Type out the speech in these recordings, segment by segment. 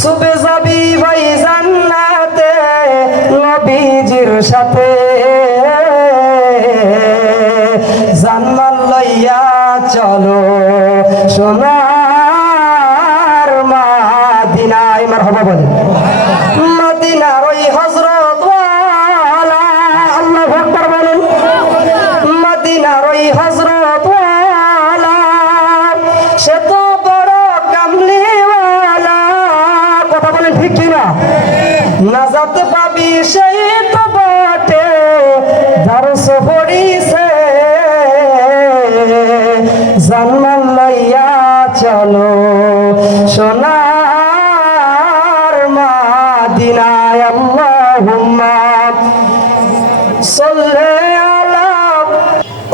সুবে যাবি ভাই জান্নাতে নবীজির সাথে, জান্নাত লইয়া চলো সোনার মদিনায়। মারহাবা বলে মদিনার ওই হযরত ওয়ালা, আল্লাহু আকবার বলেন। মদিনার ওই হযরত ওয়ালা সে তো বড় কামলিওয়ালা, কথা বলেন ঠিক কি না? নাজাত পাবি সেই তো বটে দরস পড়িছে, জান্নাত লইয়া চলো সোনার মদিনায়। আল্লাহুম্মা সাল্লি আলা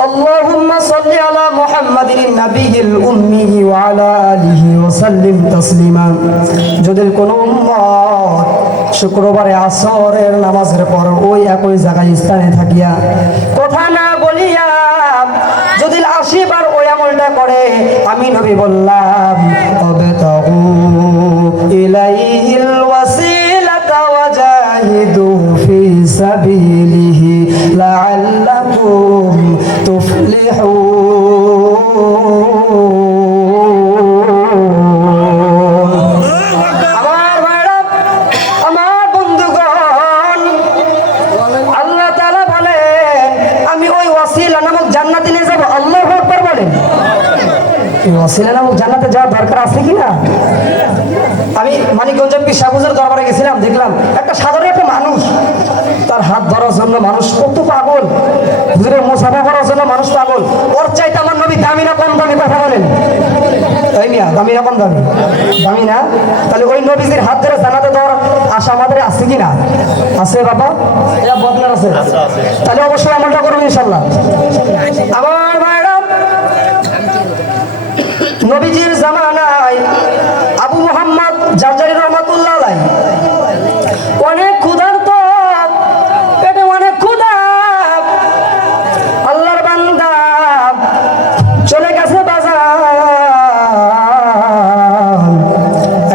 আল্লাহুম্মা সাল্লি আলা মুহাম্মাদিন নবিয়িল উম্মি ওয়া আলা আলিহি ওয়া সাল্লিম তাসলিমা। যদি কোনো উম্মত শুক্রবারে আসরের নামাজের পর ওই একই জায়গায় স্থানে থাকিয়া কথা না বলিয়া যদি ৮০ বার ওই আমলটা করে, আমি নবী বললাম আবতাগু ইলাইহিল ওয়াসিলাতা ওয়াজাহিদু ফি সাবিলিহি লাআল্লাকুম তুফলিহুন। আমার ভাইরা, আমার বন্ধুগণ, আল্লাহ তাআলা বলেন আমি ওই ওয়াসিলা নামক জান্নাতে নিয়ে যাব। আল্লাহু আকবার বলেন। এই ওয়াসিলা নামক জান্নাতে যাওয়ার দরকার আছে কিনা? আমি মানিকগঞ্জের পিসাবুজের দরবারে গেছিলাম, দেখলাম একটা সাধারণ একটা মানুষ, তার হাত ধরার জন্য মানুষ কত পাগল, হুজুরের মুসাফা করার জন্য মানুষ পাগল। ওর চাইতে আমার নবী দামি না কম দামি, কথা বলেন। তাই মিয়া দামি না কম দামি? দামি না? তাহলে ওই নবীজির হাত ধরে জান্নাতে যাওয়ার আশা আমাদের আছে কিনা? আছে বাবা, এটা বদনার আছে। তাহলে অবশ্যই আমলটা করবো ইনশাআল্লাহ। আমার ভাইরা, নবীজির জামানায় আবু মুহাম্মদ জারজারি রহমাতুল্লাহ আলাইহি অনেক ক্ষুধার্ত, পেটে অনেক ক্ষুধা। আল্লাহর বান্দা চলে গেছে বাজার,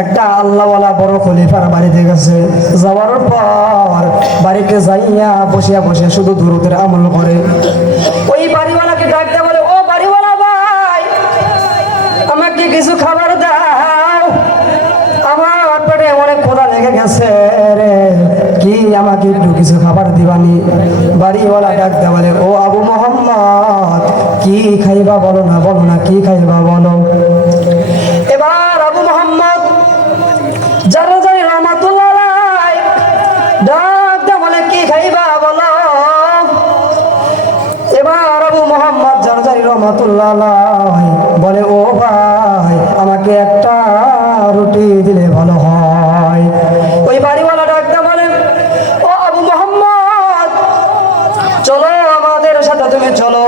একটা আল্লাহওয়ালা বড় খলিফার বাড়িতে গেছে। যাওয়ার পর বাড়িতে যাইয়া বসিয়া বসিয়া শুধু দুরূদের আমল করে। ওই বাড়িওয়ালাকে ডাকতে বলে, ও বাড়িওয়ালা ভাই, আমাকে কিছু খাবার দাও, আমার পেটে অনেক ক্ষুধা লেগে গেছে রে, কি আমাকে একটু কিছু খাবার দিবানি? বাড়িওয়ালা ডাকতে বলে, ও আবু মোহাম্মদ, কি খাইবা বলো না, বলো না কি খাইবা বলো। এবার আবু মোহাম্মদ জারজারি রহমাতুল্লাহ আলাইহি ডাকতে বলে, কি খাইবা বলো। এবার আবু মোহাম্মদ জারজারি রহমাতুল্লাহ আলাইহি বলে, ও ভাই, আমাকে একটা রুটি দিলে ভালো হয়। ওই বাড়িওয়ালা ডাকতে বলে, ও আবু মোহাম্মদ, চলো আমাদের সাথে, তুমি চলো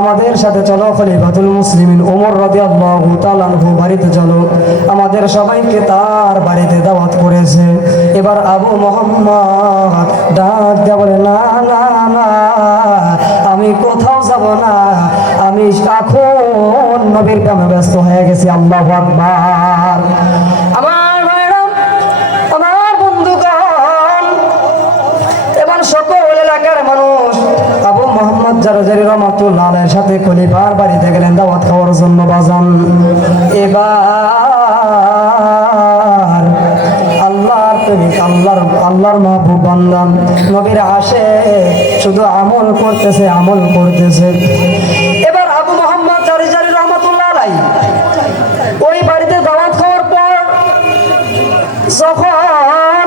আমাদের সাথে, চলো খলিফাতুল মুসলিমিন ওমর রাদিয়াল্লাহু তাআলা আনহু বাড়িতে চলো। আমাদের সবাইকে তার বাড়িতে দাওয়াত করেছে। এবার আবু মোহাম্মদ ডাক দিয়ে বলে, না না না, আমি কোথাও যাব না, আমি এখন নবীর কামে ব্যস্ত হয়ে গেছি। আল্লাহু আকবার। আমার ভাইরা, আমার বন্ধুগণ, এবার সকল এলাকার মানুষ আবু মোহাম্মদ জারজারি রহমাতুল্লাহ আলাইহির সাথে খলিফার বাড়িতে গেলেন দাওয়াত খাওয়ার জন্য বাজান। এবার আল্লাহর প্রেমিক, আল্লাহর মাহবুব বান্দা নবীর আসে, শুধু আমল করতেছে, আমল করতেছে। এবার আবু মোহাম্মদ জারজারি রহমাতুল্লাহ আলাইহি ওই বাড়িতে দাওয়াত খাওয়ার পর যখন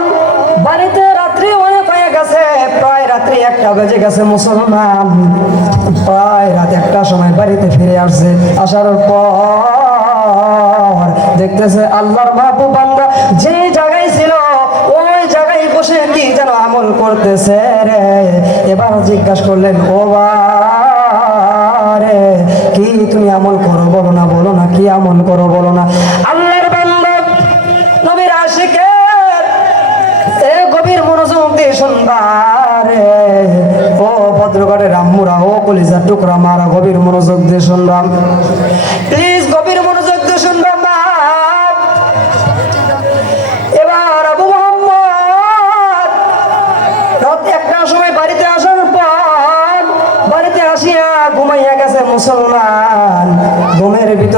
বাড়িতে রাত্রি অনেক হয়ে গেছে, প্রায় রাত্রি 1টা বেজে গেছে, মুসলমান প্রায় রাত 1টার সময় বাড়িতে ফিরে আসছে। আসার পর দেখতেছে আল্লাহর মাহবুব বান্দা যে জায়গায় ছিল ওই জায়গায় বসে কি যেন আমল করতেছে রে। এবার জিজ্ঞাসা করলেন, ও বারে, কি তুমি আমল করো বলো না, বলো না কি আমল করো বলো না। আল্লাহর বান্দা নবীর আশিকের গভীর মনোযোগ দিয়ে শুনবা রে। ও ভদ্রগড়ের আম্মুরা, ও কলিজার টুকরা মারা, গভীর মনোযোগ দিয়ে শুনবা প্লিজ, গভীর মনোযোগ দিয়ে শুনবা মা।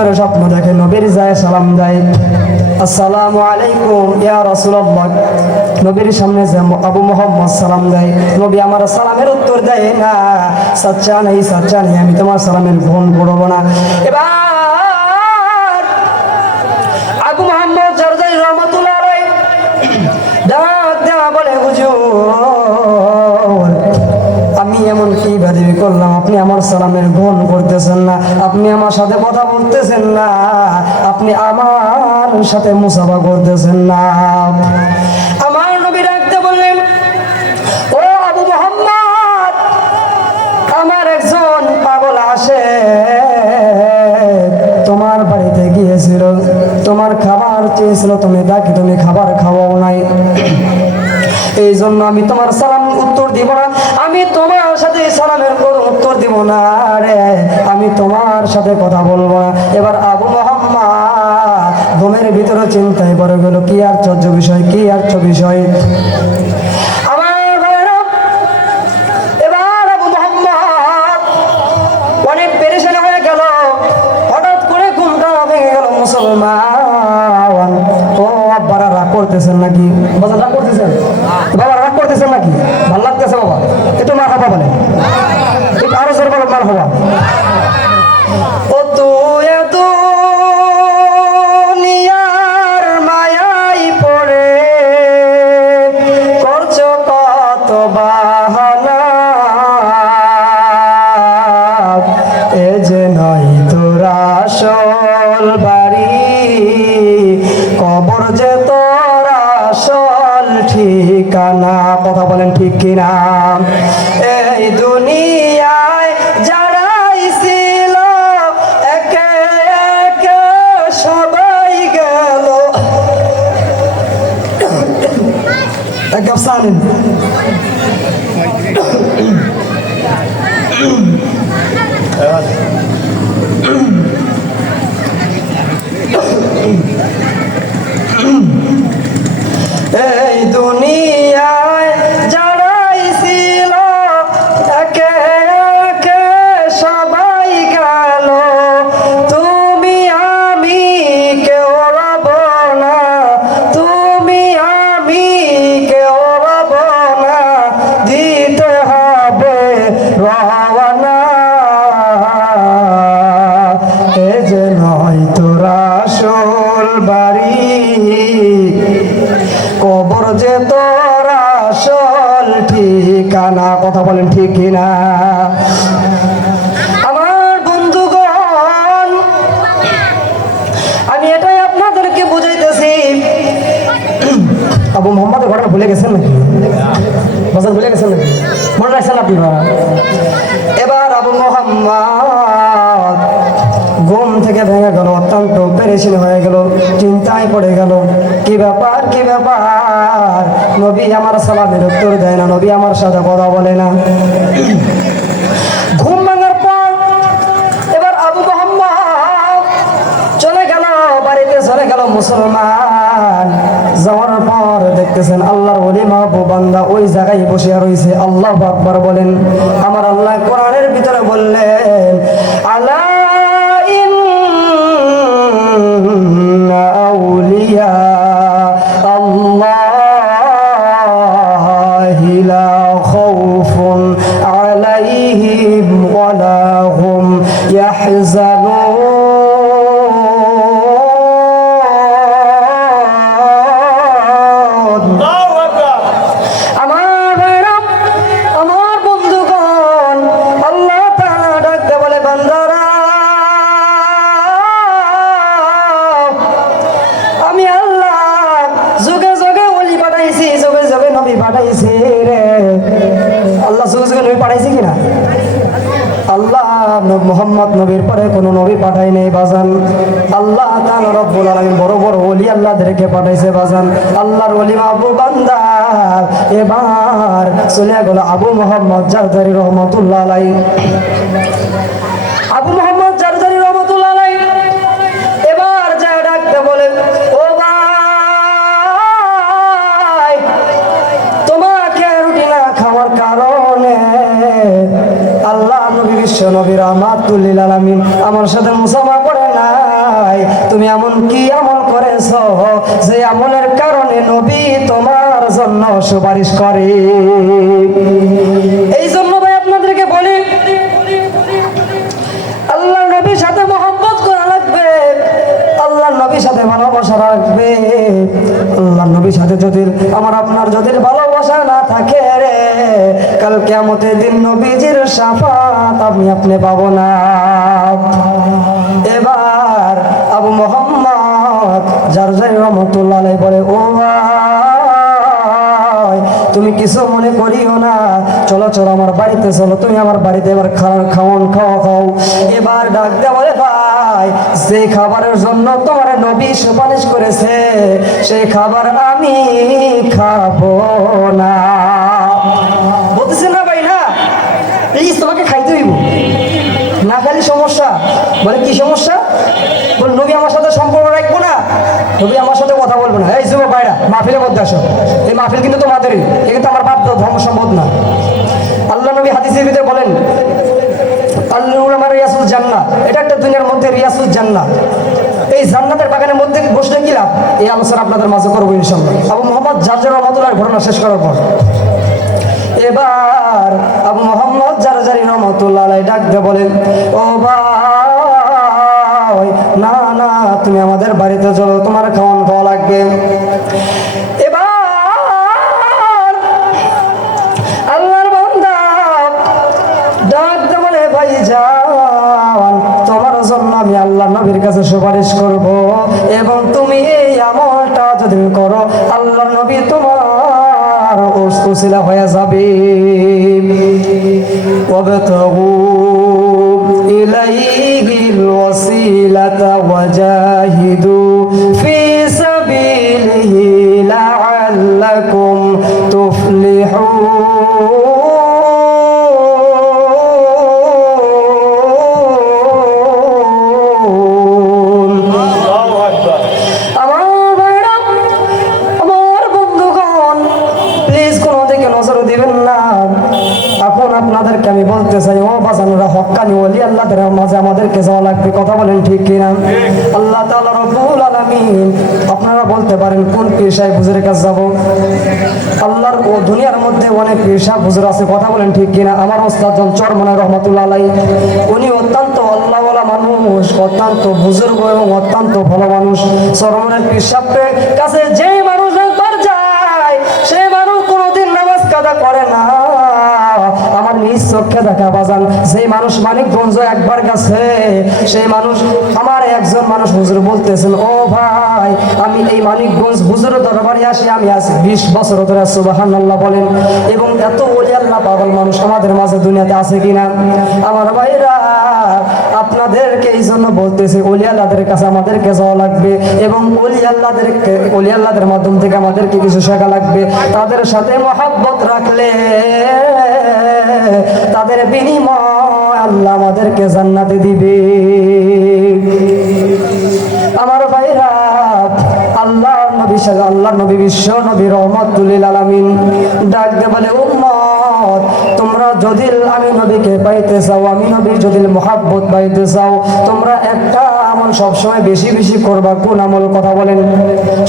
করে স্বপ্ন দেখে, নবীর যায় সালাম দেয়, আসসালামু আলাইকুম ইয়া রাসূলুল্লাহ। নবীর সামনে যে আবু মুহাম্মদ সালাম দেয়, নবী আমার সালামের উত্তর দেয় না, সচ্চা নেই আমি তোমার সালামের গ্রহণ করব না। এবার আবু মুহাম্মদ জারজারি রহমাতুল্লাহ আলাইহি ডাক দেওয়া বলে, হুজুর আমি এমন কি বাদিবি করলাম, আপনি আমার সালামের গ্রহণ করতেছেন না, আপনি আমার সাথে কথা বলতেছেন না, আপনি আমার সাথে মুসাফা করতেছেন না। আমার নবী ডাকতে বললেন, ও আবু মুহাম্মদ, আমার একজন পাগল আসে তোমার বাড়িতে গিয়েছিল, তোমার খাবার চেয়েছিল, তুমি ডাকি তুমি খাবার খাওয়াও নাই, এই জন্য আমি তোমার সালাম উত্তর দিব না, আমি তোমার সাথে সালামের কোনো উত্তর দিব না রে, আমি তোমার সাথে কথা বলবো না। এবার আবু মুহাম্মদ ঘুমের ভিতরে চিন্তায় পড়ে গেল, কি আশ্চর্য বিষয়, কি আশ্চর্য বিষয়। এবার আবু মুহাম্মদ অনেক পেরেশানি হয়ে গেল, হঠাৎ করে ঘুমটা ভেঙে গেল। মুসলমান, ও আব্বারা রাগ করতেছেন নাকি? বাবা রাগ করতেছেন? বাবা রাগ করতেছেন নাকি? ভালো লাগতেছে বাবা? একটু মারহাবা বলেন, একটু আরো জোরে বলেন মারহাবা। ও তুই দুনিয়ার মায়াই পড়ে করছো কত বাহানা, এ যে নয় তোর আসল বাড়ি, কবর যে তোর আসল ঠিকানা। কথা বলেন ঠিক কিনা? এই দুনিয়ায় যারাই ছিল একে একে সবাই গেল। এক কাপ চা নিন। এই দুনিয়ায় যারাই ছিল একে একে সবাই গেল, তুমি আমি কেউ রব না, তুমি আমি কেউ রব না, দিতে হবে রওনা, এ যে নয় তোর আসল বাড়ি, কবর যে তোর আসল ঠিকানা। কথা বলেন ঠিক কিনা? আমার বন্ধুগণ, আমি এটাই আপনাদেরকে বুঝাইতেছি। আবু মুহাম্মদের ঘটনা ভুলে গেছেন নাকি? বাজার ভুলে গেছেন নাকি? মনে রাখছেন আপনারা? এবার আবু মুহাম্মদ ঘুম থেকে ভেঙে গেল, অত্যন্ত পেরেশানি হয়ে গেল, চিন্তায় পড়ে গেল, কি ব্যাপার কি ব্যাপার, নবী আমার সালামের উত্তর দেয় না, নবী আমার সাথে কথা বলে না। ঘুম ভাঙার পর এবার আবু মুহাম্মদ চলে গেল, বাড়িতে চলে গেল। মুসলমান যাওয়ার পর দেখতেছেন আল্লাহর ওলি মাহবুব বান্দা ওই জায়গায় বসে রয়েছে। আল্লাহু আকবার বলেন। আমার আল্লাহ কোরআনের ভিতরে বললেন, আলা ইন্না আউলিয়া আল্লাহি লা খাউফুন আলাইহিম ওয়া লা হুম ইয়াহজানুন। পাঠাইছে রে আল্লাহ, যুগে যুগে নবী পাঠাইছে কিনা? আল্লাহ মুহাম্মদ নবীর পরে কোনো নবী পাঠাই নেই বাজান। আল্লাহ তাআলা রব্বুল আলামিন বড় বড় ওলি আল্লাহদেরকে পাঠাইছে বাজান। আল্লাহর ওলি মাহবুব বান্দা এবার চলে গেল আবু মুহাম্মদ জারজারি রহমাতুল্লাহ আলাইহি। আবু মুহাম্মদ জারজারি রহমাতুল্লাহ আলাইহি এবার যা ডাকতে বলে, ও ভাই, তোমাকে রুটি না খাওয়ার কারণে আল্লাহ নবী বিশ্ব নবী রাহমাতুল লিল আলামিন আমার সাথে মুসাফা করে না। ভাই তুমি এমন কি আমল করেছো যে আমলের কারণে নবী তোমার জন্য সুপারিশ করে? এই জন্য ভাই আপনাদেরকে বলি, আল্লাহ নবীর সাথে মহব্বত করা লাগবে, আল্লাহ নবীর সাথে ভালোবাসা রাখবে। আল্লাহ নবীর সাথে যদি আমার আপনার যদি ভালোবাসা না থাকে রে, কাল কিয়ামতের দিন নবীজির শাফাত আপনি পাবো না। এবার আবু মোহাম্মদ জারজারি রাহমাতুল্লাহ আলাইহি বলে, ও ভাই তুমি কিছু মনে করিও না, চলো চলো আমার বাড়িতে চলো, তুমি আমার বাড়িতে এবার খাও। এবার ডাক দেয়া বলে, ভাই যে খাবারের জন্য তোমার নবী সুপারিশ করেছে সেই খাবার আমি খাবো না। বলতেছে না ভাই, না প্লিজ তোমাকে খাইতে হইব, না খালি সমস্যা। বলে কি সমস্যা? বলে নবী আমার সাথে সম্পর্ক রাখবো না, নবী আমার সাথে কথা বলবো না। এই যুবক ভাইরা মাহফিলের মধ্যে আসো, এই মাহফিল কিন্তু তোমাদেরই, এ কিন্তু আমার বাধ্য ধর্ম সম্পদ না। আল্লাহ নবী হাদিসের ভিতরে বলেন, রিয়াসুল জান্নাহ, এটা একটা দুনিয়ার মধ্যে রিয়াসুল জান্নাহ। এই জান্নাতের বাগানের মধ্যে বসলে কি লাভ, এই আলোচনা আপনাদের মাঝে করবো ইনশাআল্লাহ। আবু মোহাম্মদ জারজারি রাহমাতুল্লাহ ঘটনা শেষ করার পর এবার আবু মোহাম্মদ জারজারি রাহমাতুল্লাহ আলাইহি ডাক দিয়ে বলেন, ও ভাই না না তুমি আমাদের বাড়িতে চলো, তোমার খাওয়া লাগবে। এবার আল্লাহর বান্দা ডাক দিয়ে বলে, ভাই যান তোমার জন্য আমি আল্লাহ নবীর কাছে সুপারিশ করব, এবং তুমি এই আমলটা যদি করো আল্লাহ নবী তোমার উসিলা হয়ে যাবে। ওয়াবতাগু ইলাইহিল ওয়াসিলাতা ওয়াজাহিদু ফি সাবিলিহি লাআল্লাকুম তুফলিহুন। আপনাদেরকে আমি বলতে চাই, ও বাজানুরা হক্কানি ওলি আল্লাহদের মাঝে আমাদেরকে যাওয়া লাগবে, কথা বলেন ঠিক কিনা? আল্লাহ তাআলা রব্বুল আলামিন, আপনারা বলতে পারেন কোন পীর সাহেব হুজুরের কাছে যাব? আল্লাহর ও দুনিয়ার মধ্যে অনেক পীর সাহেব হুজুর আছে, কথা বলেন ঠিক কিনা? আমার ওস্তাদ চরমনাই রহমাতুল্লাহ আলাইহি, উনি অত্যন্ত আল্লাহওয়ালা মানুষ, অত্যন্ত বুজুর্গ এবং অত্যন্ত ভালো মানুষ। চরমনাই পীর সাহেবের কাছে যে মানুষ একবার যায় সে মানুষ কোনোদিন নামাজ কাজা করে না। আমার নিজ চোখে দেখা বাজান, যে মানুষ মানিকগঞ্জ একবার গেছে সেই মানুষ, আমার একজন মানুষ হুজুর বলতেছেন, ও ভাই আমি এই মানিকগঞ্জ হুজুরের দরবারে আসি আমি আজ 20 বছর ধরে, সুবহানাল্লাহ বলেন। এবং এত ওলি আল্লাহ পাগল মানুষ আমাদের মাঝে দুনিয়াতে আছে কিনা? আমার ভাইরা আপনাদেরকে এই জন্য বলতেছি, ওলি আল্লাহদের কাছে আমাদেরকে যাওয়া লাগবে, এবং ওলি আল্লাহদের মাধ্যম থেকে আমাদেরকে কিছু শেখা লাগবে। তাদের সাথে মহব্বত রাখলে তাদের বিনিময় আল্লাহ আমাদেরকে জান্নাতে দিবে। আমার ভাইরা আল্লাহ নবী বিশ্ব নবী রহমাতুল লিল আলামিন ডাক দিয়ে বলে, উম্মত তোমরা যদি আমি নবীকে পাইতে চাও, আমি নবীর যদি মহব্বত পাইতে চাও, তোমরা একটা আমল সবসময় বেশি বেশি করবা। কোন আমল? কথা বলেন।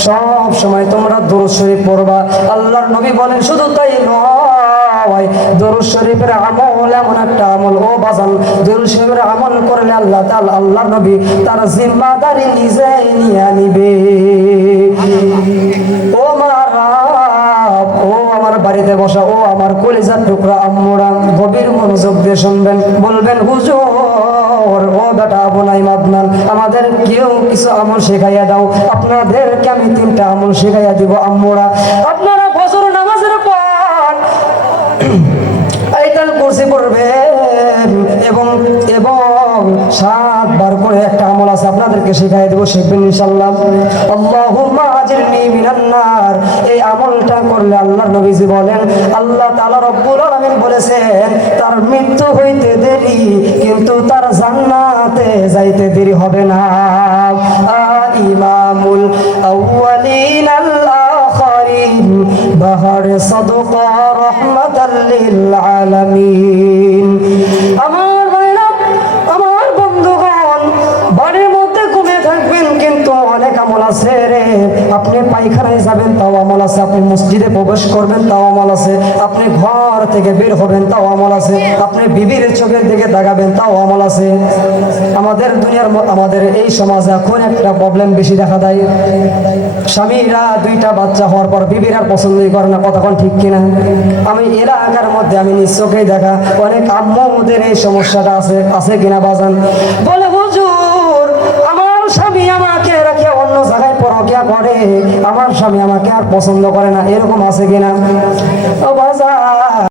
সব সময় তোমরা দুরূদ শরীফ পড়বা। আল্লাহর নবী বলেন শুধু তাই নয়, দুরূদ শরীফের আমল এমন একটা আমল, ও বাজান দুরূদ শরীফের আমল করলে আল্লাহ তাআলা, আল্লাহর নবী তার জিম্মাদারি নিজে নিয়ে নিবে। ও মারা, ও আমার বাড়িতে বসা, ও আমার কলিজার টুকরা আম্মুরা, গভীর মনোযোগ দিয়ে শুনবেন, বলবেন হুজুর, ও বেটা বোনাই মাদনান, আমাদের কেউ কিছু আমল শেখাইয়া দাও। আপনাদেরকে আমি 3টা আমল শেখাইয়া দিব আম্মুরা। আপনারা ফজর নামাজের পর আয়াতুল কুরসি পড়বেন, এবং 7 বার করে একটা আমল আছে আপনাদেরকে শেখাইয়া দেব, শিখবেন ইনশাআল্লাহ। আল্লাহুম্মা আজিরনি মিনান নার, এই আমলটা করলে আল্লাহর নবীজি বলেন, আল্লাহ তাআলা রব্বুল আলামিন বলেছেন তার মৃত্যু হইতে দেরি কিন্তু তার জান্নাতে যাইতে দেরি হবে না। ইমামুল আউয়ালিন আল আখিরিন বাহারে সাদকা রাহমাতাল লিল আলামিন। আমার ভাইরা, আমার বন্ধুগণ, বাড়ির মধ্যে ঘুমিয়ে থাকবে আছে রে। আপনি পায়খানায় যাবেন তাও আমল আছে, আপনি মসজিদে প্রবেশ করবেন তাও আমল আছে, আপনি ঘর থেকে বের হবেন তাও আমল আছে, আপনি বিবির চোখের দিকে তাকাবেন তাও আমল আছে। আমাদের দুনিয়ার আমাদের এই সমাজে এখন একটা প্রবলেম বেশি দেখা দেয়, স্বামীরা দুইটা বাচ্চা হওয়ার পর বিবির আর পছন্দই করে না, কতক্ষণ ঠিক কিনা? আমি এলাকার মধ্যে আমি নিজ চোখেই দেখা অনেক আম্মুদের এই সমস্যাটা আছে কিনা বাজান? বলে হুজুর আমার স্বামী আমাকে রেখে অন্য জায়গায় পরকিয়া করে, আমার স্বামী আমাকে আর পছন্দ করে না, এরকম আছে কিনা? ও বাজান